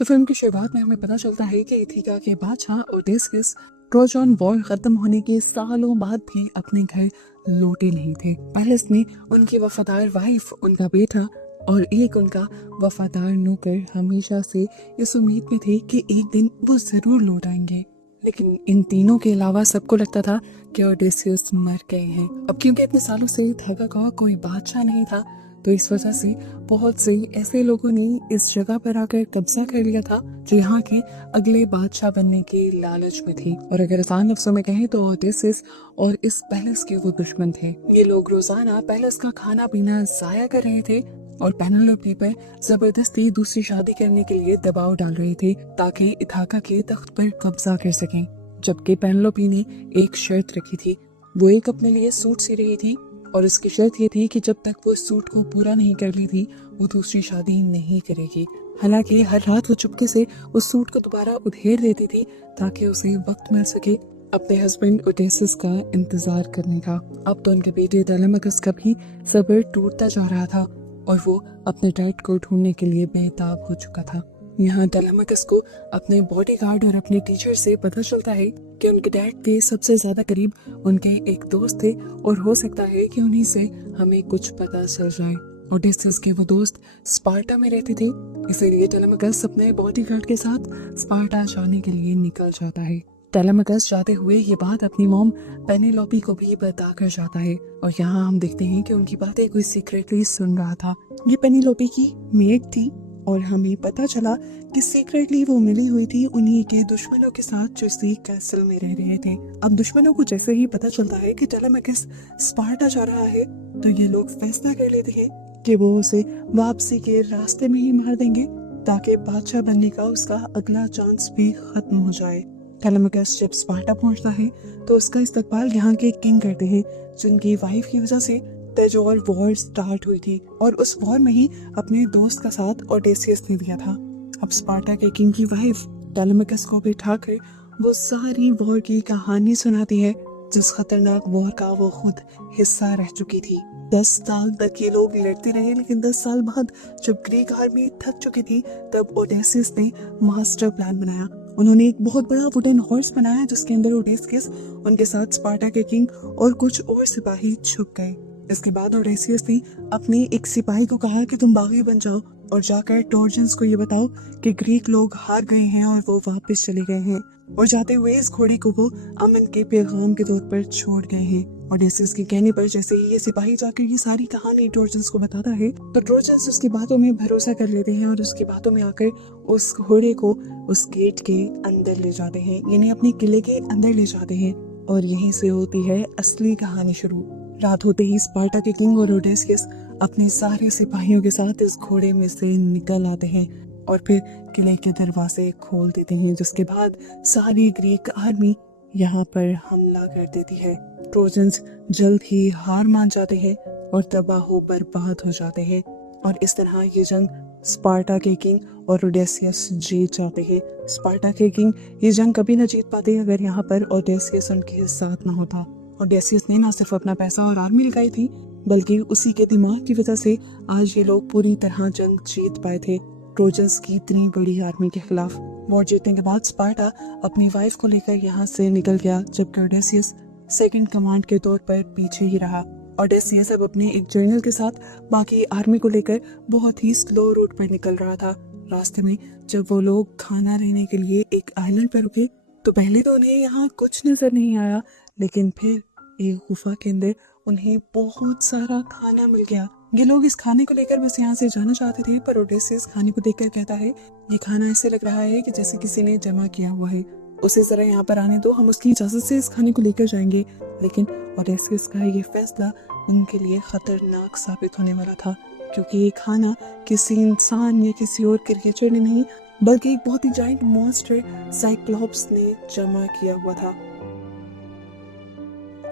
तो फिल्म की शुरुआत में हमें पता चलता है कि इथिका के बादशाह ओडेस्कस ट्रोजन वॉर खत्म होने के सालों बाद भी अपने घर लौटे नहीं थे। पैलेस में उनकी वफादार वाइफ, उनका बेटा और एक उनका वफादार नौकर हमेशा से इस उम्मीद में थे कि एक दिन वो जरूर लौट आएंगे। लेकिन इन तीनों के अलावा सबको लगता था कि ओडेसियस मर गए हैं। अब क्योंकि इतने सालों से इथिका का कोई बादशाह नहीं था, तो इस वजह से बहुत से ऐसे लोगों ने इस जगह पर आकर कब्जा कर लिया था जो यहाँ के अगले बादशाह बनने के लालच में थी। और अगर आसान लफ्जों में कहें तो ओडेसियस और इस पैलेस के वो दुश्मन थे। ये लोग रोजाना पैलेस का खाना पीना जाया कर रहे थे और पेनेलोपी पर जबरदस्ती दूसरी शादी करने के लिए दबाव डाल रहे थे ताकि इथिका के तख्त पर कब्जा कर सकें। जबकि पेनेलोपी ने एक शर्त रखी थी। वो एक अपने लिए सूट सी रही थी और उसकी शर्त ये थी कि जब तक वो सूट को पूरा नहीं कर ली थी वो दूसरी शादी नहीं करेगी। हालांकि हर रात वो चुपके से उस सूट को दोबारा उधेड़ देती थी ताकि उसे वक्त मिल सके अपने हस्बैंड ओडेसियस का इंतजार करने का। अब तो उनके बेटे टेलेमाकस का भी सब्र टूटता जा रहा था और वो अपने डैड को ढूंढने के लिए बेताब हो चुका था। यहाँ टेलेमाकस को अपने बॉडीगार्ड और अपने टीचर से पता चलता है कि उनके डैड के सबसे ज्यादा करीब उनके एक दोस्त थे और हो सकता है कि उन्हीं से हमें कुछ पता चल जाए। ओडेसियस के वो दोस्त स्पार्टा में रहते थे, इसीलिए टेलेमाकस अपने बॉडीगार्ड के साथ स्पार्टा जाने के लिए निकल जाता है। टेलेमाकस जाते हुए ये बात अपनी मॉम पेनेलोपी को भी बताकर जाता है और यहाँ हम देखते हैं कि उनकी बातें कोई सीक्रेटली सुन रहा था। ये पेनेलोपी की मेड थी और हमें पता चला कि सीक्रेटली वो मिली हुई थी उन्हीं के दुश्मनों के साथ जो इसी कैसल में रह रहे थे। अब दुश्मनों को जैसे ही पता चलता है कि टेलेमाकस स्पार्टा जा रहा है तो ये लोग फैसला कर लेते हैं कि वो उसे वापसी के रास्ते में ही मार देंगे ताकि बादशाह बनने का उसका अगला चांस भी खत्म हो जाए। टेलेमाकस जब स्पार्टा पहुंचता है तो उसका इस्तकबाल यहाँ के किंग करते हैं जिनकी वाइफ की वजह से तेजोर वॉर स्टार्ट हुई थी और उस वॉर में ही अपने दोस्त का साथ ओडेसियस ने दिया था। अब स्पार्टा के किंग की वाइफ टेलेमाकस को बिठाकर वो सारी वॉर की कहानी सुनाती है जिस खतरनाक वॉर का वो खुद हिस्सा रह चुकी थी। 10 साल तक ये लोग लड़ते रहे, लेकिन 10 साल बाद जब ग्रीक आर्मी थक चुकी थी तब ओडेसियस ने मास्टर प्लान बनाया। उन्होंने एक बहुत बड़ा वुडन हॉर्स बनाया जिसके अंदर ओडेसियस, उनके साथ स्पार्टा के किंग और कुछ और सिपाही छुप गए। इसके बाद ओडेसियस ने अपने एक सिपाही को कहा कि तुम बागी बन जाओ और जाकर ट्रोजन्स को ये बताओ कि ग्रीक लोग हार गए हैं और वो वापस चले गए हैं, और जाते हुए इस घोड़े को वो अमन के पैगाम के तौर पर छोड़ गए हैं। ओडेसियस के कहने पर जैसे ही ये सिपाही जाकर ये सारी कहानी ट्रोजन्स को बताता है तो ट्रोजन्स उसकी बातों में भरोसा कर लेते हैं और उसकी बातों में आकर उस घोड़े को उस गेट के अंदर ले जाते हैं, यानी अपने किले के अंदर ले जाते हैं। और यहीं से होती है असली कहानी शुरू। रात होते ही स्पार्टा के किंग और ओडेसियस अपने सारे सिपाहियों के साथ इस घोड़े में से निकल आते हैं और फिर किले के दरवाजे खोल देते हैं, जिसके बाद सारी ग्रीक आर्मी यहाँ पर हमला कर देती है। ट्रोजन्स जल्द ही हार मान जाते हैं और तबाह बर्बाद हो जाते हैं और इस तरह ये जंग स्पार्टा के किंग और ओडेसियस जीत जाते हैं। स्पार्टा के किंग ये जंग कभी न जीत पाते अगर यहाँ पर ओडेसियस उनके साथ न होता। ओडेसियस ने न सिर्फ अपना पैसा और आर्मी लगाई थी बल्कि उसी के दिमाग की वजह से आज ये लोग पूरी तरह जंग जीत पाए थे ट्रोजन्स की इतनी बड़ी आर्मी के खिलाफ। वॉर जीतने के बाद स्पार्टा अपनी वाइफ को लेकर यहाँ से निकल गया, जबकि ओडेसियस सेकंड कमांड के तौर पर पीछे ही रहा। ओडेसियस अब अपने एक जनरल के साथ बाकी आर्मी को लेकर बहुत ही स्लो रूट पर निकल रहा था। रास्ते में जब वो लोग खाना लेने के लिए एक आइलैंड पर रुके तो पहले तो उन्हें यहाँ कुछ नजर नहीं आया, लेकिन फिर एक गुफा के अंदर उन्हें बहुत सारा खाना मिल गया। ये लोग इस खाने को लेकर बस यहाँ से जाना चाहते थे, पर ओडेसियस खाने को देखकर कहता है ये खाना ऐसे लग रहा है कि जैसे किसी ने जमा किया हुआ है, उसे जरा यहाँ पर आने दो, हम उसकी इजाजत से इस खाने को लेकर जाएंगे। लेकिन ओडेसियस का ये फैसला उनके लिए खतरनाक साबित होने वाला था, क्योंकि ये खाना किसी इंसान या किसी और क्रिएचर ने नहीं बल्कि एक बहुत ही जायंट मॉन्स्टर साइक्लोप्स ने जमा किया हुआ था।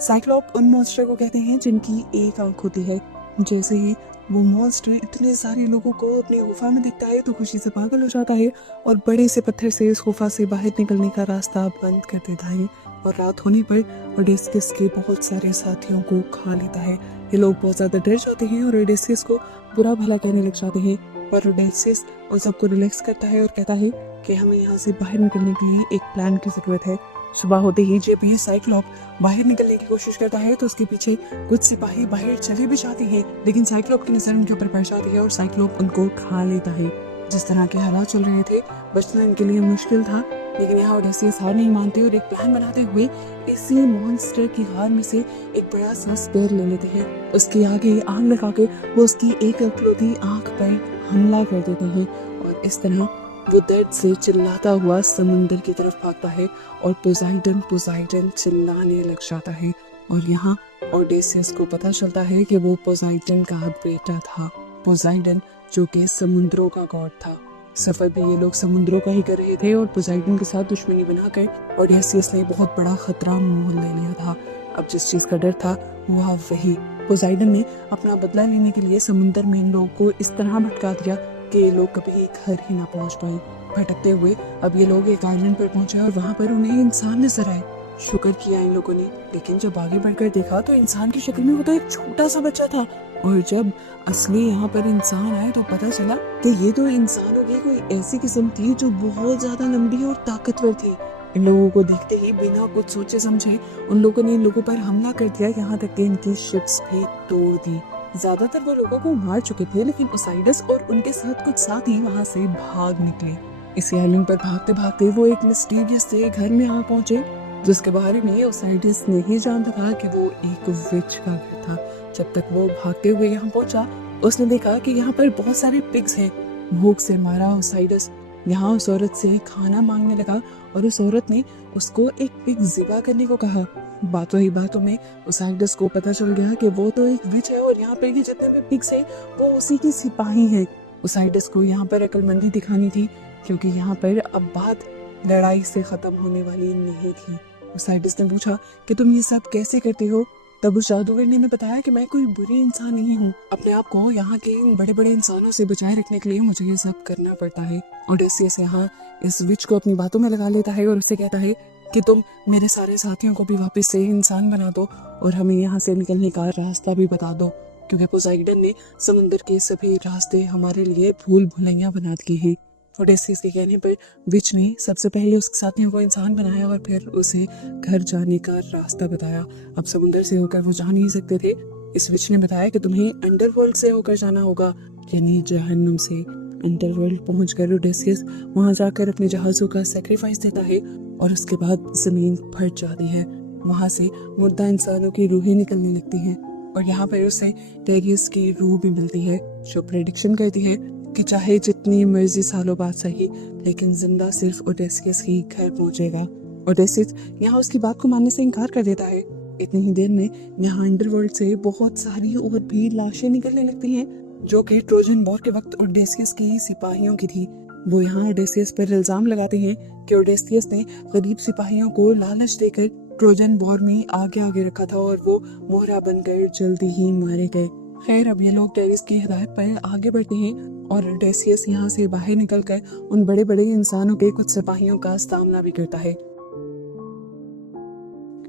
साइक्लोप उन मॉन्स्टर को कहते हैं जिनकी एक आंख होती है। जैसे ही वो मॉन्स्टर इतने सारे लोगों को अपनी गुफा में देखता है तो खुशी से पागल हो जाता है और बड़े से पत्थर से इस गुफा से बाहर निकलने का रास्ता बंद कर देता है और रात होने पर ओडेसियस के बहुत सारे साथियों को खा लेता है। ये लोग बहुत ज्यादा डर जाते हैं और ओडेसियस को बुरा भला कहने लग जाते हैं। पर ओडेसियस उन सबको रिलैक्स करता है और कहता है कि हमें यहाँ से बाहर निकलने के लिए एक प्लान की जरूरत है। सुबह होते ही जब ये साइक्लोप बाहर निकलने की कोशिश करता है तो उसके पीछे कुछ सिपाही बाहर चले भी जाते हैं, लेकिन साइक्लोप की नजर उनके ऊपर पड़ जाती है और साइक्लोप उनको खा लेता है। जिस तरह के हालात चल रहे थे, बचना इनके लिए मुश्किल था, लेकिन यहाँ ओडेसियस हार नहीं मानते और एक प्लान बनाते हुए इसी मॉन्स्टर की हार में से एक बड़ा सा स्पेयर ले लेते हैं। उसके आगे आग लगा के वो उसकी एक इकलौती आंख पर हमला कर देते हैं और इस तरह वो दर्द से चिल्लाता हुआ समुंदर की तरफ भागता है और पोसाइडन चिल्लाने लग जाता है। और यहाँ ओडेसियस को पता चलता है कि वो पोसाइडन का बेटा था। पोसाइडन जो कि समुद्रों का गॉड था। सफर भी ये लोग समुद्रों का ही कर रहे थे और पोसाइडन के साथ दुश्मनी बनाकर ओडेसियस ने बहुत बड़ा खतरा मोल ले लिया था। अब जिस चीज का डर था वह वही, पोसाइडन ने अपना बदला लेने के लिए समुद्र में इन लोगों को इस तरह भटका दिया कि ये लोग कभी घर ही ना पहुंच पाए। भटकते हुए अब ये लोग एक आइलैंड पर पहुंचे और वहां पर उन्हें इंसान नजर आए। शुक्र किया इन लोगों ने, लेकिन जब आगे बढ़कर देखा तो इंसान की शक्ल में वो तो एक छोटा सा बच्चा था। और जब असली यहाँ पर इंसान आए तो पता चला कि ये तो इंसानों की कोई ऐसी किस्म थी जो बहुत ज्यादा लंबी और ताकतवर थी। इन लोगों को देखते ही बिना कुछ सोचे समझे उन लोगों ने इन लोगों पर हमला कर दिया, यहाँ तक कि इनकी शिप्स भी तोड़ दी। ज्यादातर वो लोगों को मार चुके थे, लेकिन ओसाइडस और उनके साथ कुछ साथी वहां से भाग निकले। इस आइलैंड पर भागते भागते वो एक मिस्टीरियस से घर में आ पहुंचे, जिसके बारे में ओसाइडस नहीं जानता था कि वो एक विच का घर था। जब तक वो भागते हुए यहाँ पहुंचा, उसने देखा कि यहाँ पर बहुत सारे पिग्स हैं। भूख से मारा ओसाइडस यहाँ उस औरत से खाना मांगने लगा और उस औरत ने उसको एक पिग ज़िबा करने को कहा। बातों ही बातों में ओसाइडस को पता चल गया कि वो तो एक विच है और यहाँ पर के जितने भी पिग्स हैं वो उसी की सिपाही हैं। ओसाइडस को यहाँ पर अक्लमंदी दिखानी थी, क्योंकि यहाँ पर अब बात लड़ाई से खत्म होने वाली नहीं थी। ओसाइडस ने पूछा कि तुम ये सब कैसे करते हो? तब उस जादूगर ने बताया कि मैं कोई बुरी इंसान नहीं हूँ, अपने आप को यहाँ के इन बड़े बड़े इंसानों से बचाए रखने के लिए मुझे ये सब करना पड़ता है। ओडेसियस यहाँ इस विच को अपनी बातों में लगा लेता है और उससे कहता है कि तुम मेरे सारे साथियों को भी वापस से इंसान बना दो और हमें यहाँ से निकलने का रास्ता भी बता दो, क्योंकि पोसाइडन ने समुद्र के सभी रास्ते हमारे लिए भूल भुलैया बना दिए हैं। ओडेसियस के कहने पर विच ने सबसे पहले उसके साथियों को इंसान बनाया और फिर उसे घर जाने का रास्ता बताया। अब समुद्र से होकर वो जा नहीं सकते थे। इस विच ने बताया कि तुम्हें अंडरवर्ल्ड से होकर जाना होगा, यानी जहन्नुम से। अंडरवर्ल्ड पहुंचकर ओडेसियस वहां जाकर अपने जहाजों का सैक्रिफाइस देता है और उसके बाद जमीन फट जाती है। वहां से मुर्दा इंसानों की रूहें निकलने लगती हैं और यहाँ पर उसे टेरियस की रूह भी मिलती है, जो प्रेडिक्शन करती है कि चाहे जितनी मर्जी सालों बाद सही, लेकिन जिंदा सिर्फ ओडेसियस ही घर पहुंचेगा। ओडेसियस यहाँ उसकी बात को मानने से इनकार कर देता है। इतनी ही देर में यहाँ अंडरवर्ल्ड से बहुत सारी और भी लाशें निकलने लगती हैं, जो कि ट्रोजन वॉर के वक्त ओडेसियस की सिपाहियों की थी। वो यहाँ ओडेसियस पर इल्जाम लगाते हैं कि ओडेसियस ने गरीब सिपाहियों को लालच देकर ट्रोजन वॉर में आगे रखा था और वो मोहरा बनकर जल्दी ही मारे गए। खैर, अब ये लोग टेरिस की हिदायत पर आगे बढ़ते हैं और ओडेसियस यहाँ से बाहर निकलकर उन बड़े बड़े इंसानों के कुछ सिपाहियों का सामना भी करता है।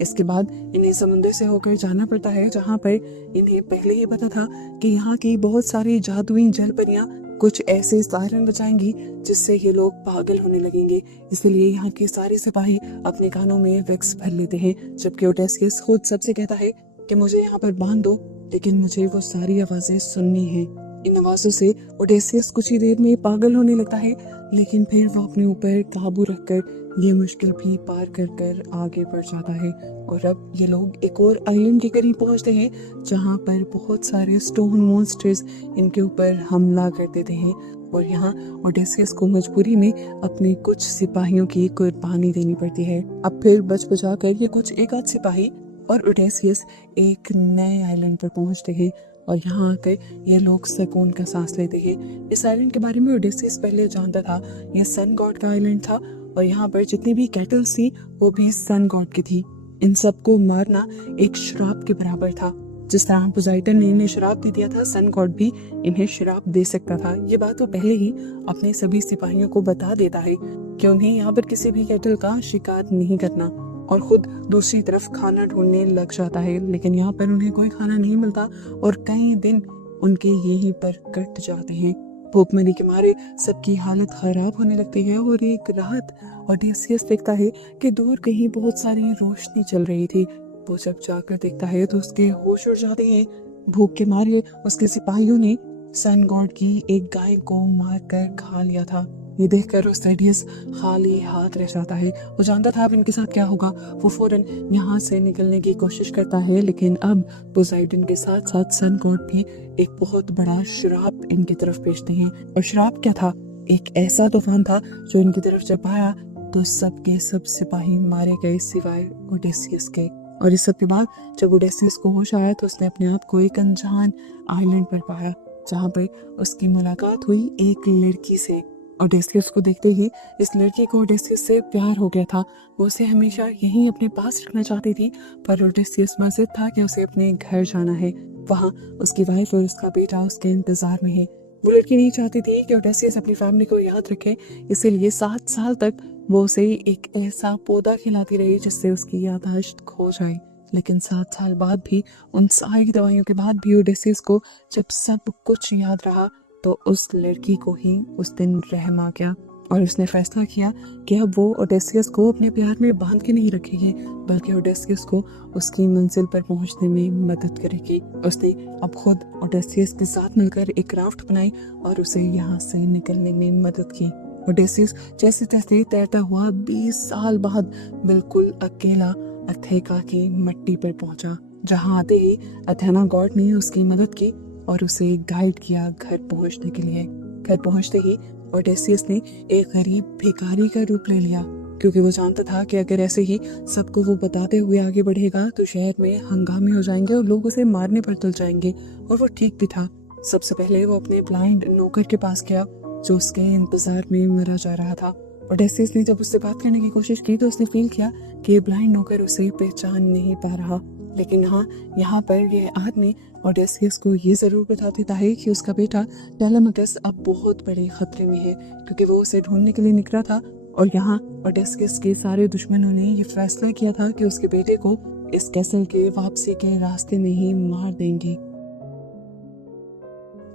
इसके बाद इन्हें समुद्र से होकर जाना पड़ता है, जहाँ पर इन्हें पहले ही पता था कि यहाँ की बहुत सारी जादुई जल परियां कुछ ऐसे सायरन बजाएंगी जिससे ये लोग पागल होने लगेंगे। इसलिए यहाँ के सारे सिपाही अपने कानों में वैक्स भर लेते हैं, जबकि ओडेसियस खुद सबसे कहता है कि मुझे यहाँ पर बांध दो, लेकिन मुझे वो सारी आवाजें सुननी है। इन आवाजों से ओडेसियस कुछ ही देर में पागल होने लगता है, लेकिन फिर वो अपने ऊपर काबू रखकर ये मुश्किल भी पार कर आगे बढ़ जाता है। और अब ये लोग एक और आइलैंड के करीब पहुंचते हैं, जहाँ पर बहुत सारे स्टोन मॉन्स्टर्स इनके ऊपर हमला कर देते हैं और यहाँ ओडेसियस को मजबूरी में अपने कुछ सिपाहियों की कुर्बानी देनी पड़ती है। अब फिर बच बचा कर ये कुछ एक आध सिपाही और ओडेसियस एक नए आइलैंड पर पहुंचते हैं और यहाँ आकर ये लोग सुकून का सांस लेते हैं। इस आइलैंड के बारे में ओडेसियस पहले जानता था। यह सन गॉड का आइलैंड था और यहाँ पर जितनी भी कैटल्स थी वो भी सन गॉड की थी। इन सबको मारना एक श्राप के बराबर था। जिस तरह पोसाइडन ने इन्हें श्राप दे दिया था, सन गॉड भी इन्हें श्राप दे सकता था। ये बात वो पहले ही अपने सभी सिपाहियों को बता देता है कि उन्हें यहाँ पर किसी भी कैटल का शिकार नहीं करना, और खुद दूसरी तरफ खाना ढूंढने लग जाता है। लेकिन यहाँ पर उन्हें कोई खाना नहीं मिलता और कई दिन उनके यहीं पर कट जाते हैं। भूखमरी के मारे सबकी हालत खराब होने लगती है और एक रात ओडेसियस देखता है कि दूर कहीं बहुत सारी रोशनी चल रही थी। वो जब जाकर देखता है तो उसके होश उड़ जाते हैं। भूख के मारे उसके सिपाहियों ने सन गॉड की एक गाय को मारकर खा लिया था। ये देखकर ओडेसियस खाली हाथ रह जाता है। वो जानता था अब इनके साथ क्या होगा। वो फौरन यहाँ से निकलने की कोशिश करता है, लेकिन अब पोसाइडन के साथ साथ सन गॉड भी एक बहुत बड़ा श्राप इनकी तरफ भेजते हैं। और श्राप क्या था? एक ऐसा तूफान था जो इनकी तरफ जब आया तो सब के सब सिपाही मारे गए सिवाय ओडेसियस के। और इस सब के बाद जब ओडेसियस को होश आया तो उसने अपने आप को एक अनजान आइलैंड पर पाया, जहाँ पर उसकी मुलाकात हुई एक लड़की से। ओडेसियस को देखते ही इस लड़की को ओडेसियस से प्यार हो गया था। वो उसे हमेशा यहीं अपने पास रखना चाहती थी, पर ओडेसियस में जिद था कि उसे अपने घर जाना है। वहाँ उसकी वाइफ और उसका बेटा उसके इंतजार में है। वो लड़की नहीं चाहती थी कि ओडेसियस अपनी फैमिली को याद रखे, इसीलिए 7 साल तक वो उसे एक ऐसा पौधा खिलाती रही जिससे उसकी याददाश्त खो जाए। लेकिन 7 साल बाद भी, उन सारी दवाइयों के बाद भी ओडेसियस को जब सब कुछ याद रहा तो उस लड़की को ही उस दिन रहम आ गया और उसने फैसला किया कि अब वो ओडेसियस को अपने प्यार में बांध के नहीं रखेगी, बल्कि ओडेसियस को उसकी मंजिल पर पहुंचने में मदद करेगी। उसने अब खुद ओडेसियस के साथ मिलकर एक राफ्ट बनाई और उसे यहाँ से निकलने में मदद की। ओडेसियस जैसे तैसे तैरता हुआ 20 साल बाद बिल्कुल अकेला अथेका की मिट्टी पर पहुंचा, जहाँ आते ही अथेना गॉड ने उसकी मदद की और उसे गाइड किया घर पहुंचने के लिए। घर पहुंचते ही ओडेसियस ने एक गरीब भिखारी का रूप ले लिया, क्योंकि वो जानता था कि अगर ऐसे ही सबको वो बताते हुए आगे बढ़ेगा तो शहर में हंगामे हो जाएंगे और लोग उसे मारने पर तुल जाएंगे। और वो ठीक भी था। सबसे पहले वो अपने ब्लाइंड नौकर के पास गया जो उसके इंतजार में मरा जा रहा था। ओडेसियस ने जब उससे बात करने की कोशिश की तो उसने फील किया कि ये ब्लाइंड नौकर उसे पहचान नहीं पा रहा। लेकिन हाँ, यहाँ पर यह आदमी ओडेसियस को ये जरूर बता देता है कि उसका बेटा टेलेमाकस अब बहुत बड़े खतरे में है, क्योंकि वो उसे ढूंढने के लिए निकला था। और यहाँ ओडेसियस के सारे दुश्मनों ने ये फैसला किया था कि उसके बेटे को इस कैसल के वापसी के रास्ते में ही मार देंगे।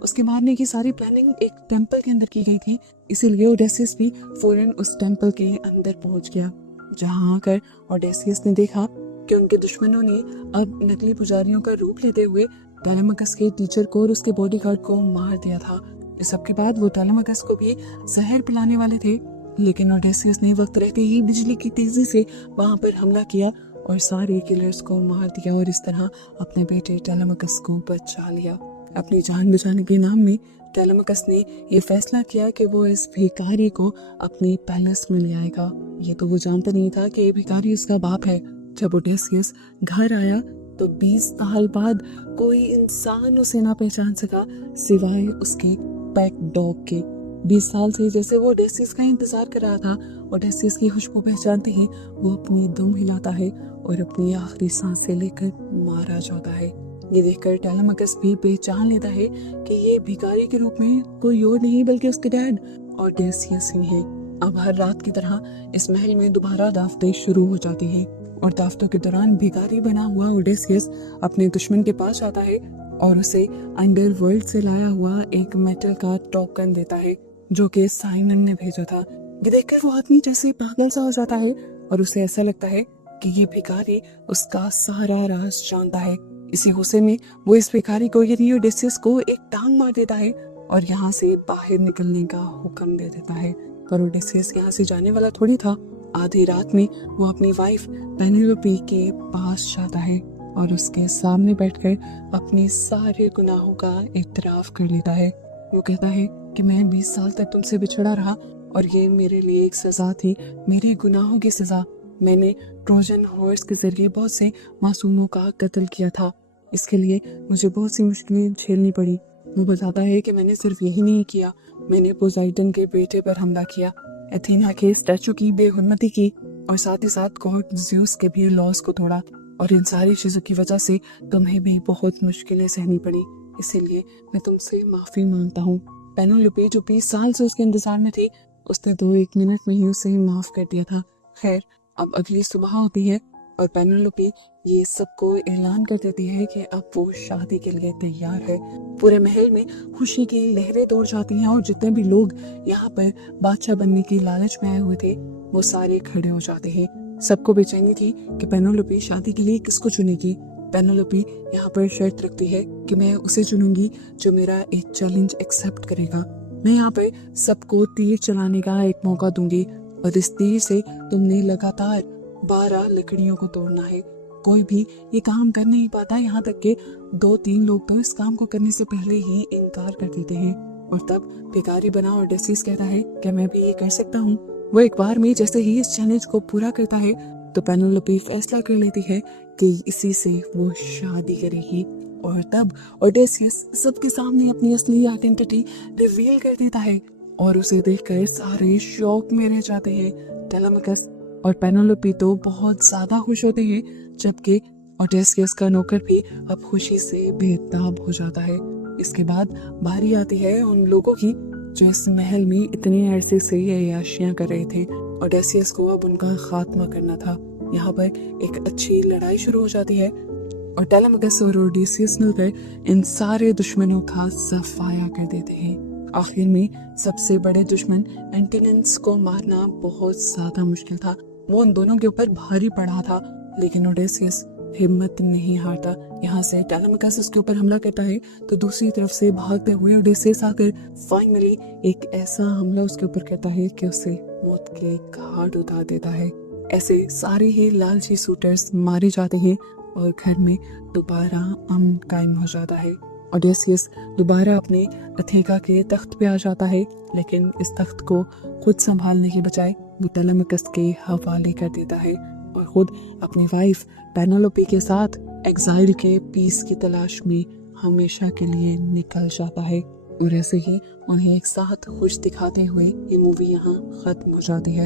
उसके मारने की सारी प्लानिंग एक टेंपल के अंदर की गई थी, इसीलिए ओडेसियस भी फौरन उस टेंपल के अंदर पहुंच गया। जहां आकर ओडेसियस ने देखा कि उनके दुश्मनों ने अब नकली पुजारियों का रूप लेते हुए टेलेमाकस के टीचर को और उसके बॉडीगार्ड को मार दिया था। इस सब के बाद वो टेलेमाकस को भी जहर पिलाने वाले थे, लेकिन ओडेसियस ने वक्त रहते ही बिजली की तेजी से वहां पर हमला किया और सारे किलर्स को मार दिया और इस तरह अपने बेटे टेलेमाकस को बचा लिया। अपनी जान बचाने के नाम में टेलेमाकस ने यह फैसला किया कि वो इस भिखारी को अपने पैलेस में ले आएगा। ये तो वो जानता नहीं था कि ये भिखारी उसका बाप है। जब ओडेसियस घर आया तो 20 साल बाद कोई इंसान उसे ना पहचान सका सिवाय उसके पेट डॉग के। 20 साल से जैसे वो ओडेसियस का इंतजार कर रहा था। ओडेसियस की खुशबू पहचानते ही वो अपनी दम हिलाता है और अपनी आखिरी सांसें लेकर मारा जाता है। ये देखकर टेलेमाकस भी पहचान लेता है कि ये भिखारी के रूप में कोई और नहीं बल्कि उसके डैड ओडेसियस ही है। अब हर रात की तरह इस महल में दोबारा दावतें शुरू हो जाती हैं और दावतों के दौरान भिखारी बना हुआ ओडेसियस अपने दुश्मन के पास आता है और उसे अंडरवर्ल्ड से लाया हुआ एक मेटल का टोकन देता है जो कि साइमन ने भेजा था। ये देखकर वो आदमी जैसे पागल सा हो जाता है और उसे ऐसा लगता है कि ये भिखारी उसका सारा राज जानता है। इसी गुस्से में वो इस भिखारी को यानी ओडेसियस को एक टांग मार देता है और यहाँ से बाहर निकलने का हुक्म दे देता है। पर ओडेसियस यहाँ से जाने वाला थोड़ी था। आधी रात में वो अपनी वाइफ पेनेलोपी के पास जाता है और उसके सामने बैठकर अपने सारे गुनाहों का इत्तराफ कर लेता है। वो कहता है कि मैं 20 साल तक तुमसे बिछड़ा रहा और ये मेरे लिए एक सजा थी, मेरे गुनाहों की सजा। मैंने ट्रोजन हॉर्स के जरिए बहुत से मासूमों का कत्ल किया था। इसके लिए मुझे बहुत सी मुश्किलें झेलनी पड़ी। वो बताता है कि मैंने सिर्फ यही नहीं किया, मैंने पोसाइडन के बेटे पर हमला किया, एथेना के स्टैचू की बेहुरमती की और साथ ही साथ गॉड ज़्यूस के भी लॉस को तोड़ा। और इन सारी चीजों की वजह से तुम्हें भी बहुत मुश्किलें सहनी पड़ी, इसीलिए मैं तुमसे माफी मांगता हूँ। पेनेलोपी जो 20 साल से उसके इंतजार में थी, उसने 2-1 मिनट में ही उसे माफ कर दिया था। खैर, अब अगली सुबह होती है और पेनेलोपी ये सबको ऐलान कर देती है कि अब वो शादी के लिए तैयार है। पूरे महल में खुशी की लहरें दौड़ जाती हैं और जितने भी लोग यहाँ पर बादशाह बनने की लालच में आए हुए थे वो सारे खड़े हो जाते हैं। सबको बेचैनी थी कि पेनेलोपी शादी के लिए किसको चुनेगी। पेनेलोपी यहाँ पर शर्त रखती है कि मैं उसे चुनूंगी जो मेरा एक चैलेंज एक्सेप्ट करेगा। मैं यहाँ पर सबको तीर चलाने का एक मौका दूंगी और इस तीर से तुमने लगातार 12 लकड़ियों को तोड़ना है। कोई भी ये काम कर नहीं पाता, यहाँ तक कि 2-3 लोग तो इस काम को करने से पहले ही इनकार कर देते हैं। और तब भिखारी बना ओडेसियस कहता है कि मैं भी ये कर सकता हूँ। वो एक बार में जैसे ही इस चैलेंज को पूरा करता है तो पेनेलोपी फैसला कर लेती है कि इसी से वो शादी करेगी। और तब ओडेसियस सबके सामने अपनी असली आइडेंटिटी रिवील कर देता है और उसे देखकर सारे शौक में रह जाते हैं। टेलेमाकस और पेनेलोपी तो बहुत ज्यादा खुश होते हैं, जबकि ओडेसियस का नौकर भी अब खुशी से बेताब हो जाता है। इसके बाद बारी आती है उन लोगों की जो इस महल में इतने अरसे से अय्याशियां कर रहे थे। ओडेसियस को अब उनका खात्मा करना था। यहाँ पर एक अच्छी लड़ाई शुरू हो जाती है और टेलेमाकस और ओडेसियस मिलकर इन सारे दुश्मनों का सफाया कर देते हैं। आखिर में सबसे बड़े दुश्मन एंटिनेंस को मारना बहुत ज्यादा मुश्किल था। वो उन दोनों के ऊपर भारी पड़ा था, लेकिन ओडेसियस हिम्मत नहीं हारता। यहाँ से टेलेमाकस उसके ऊपर हमला करता है तो दूसरी तरफ से भागते हुए ओडेसियस आकर फाइनली एक ऐसा हमला उसके ऊपर करता है कि उसे मौत के घाट उतार देता है। ऐसे सारे ही लालची सूटर्स मारे जाते हैं और घर में दोबारा अमन कायम हो जाता है। ओडेसियस दोबारा अपने अथेका के तख्त पे आ जाता है, लेकिन इस तख्त को खुद संभालने के बजाय वो टेलेमाकस के हवाले कर देता है और खुद अपनी वाइफ पेनेलोपी के साथ एग्जाइल के पीस की तलाश में हमेशा के लिए निकल जाता है। और ऐसे ही उन्हें एक साथ खुश दिखाते हुए ये मूवी यहाँ खत्म हो जाती है।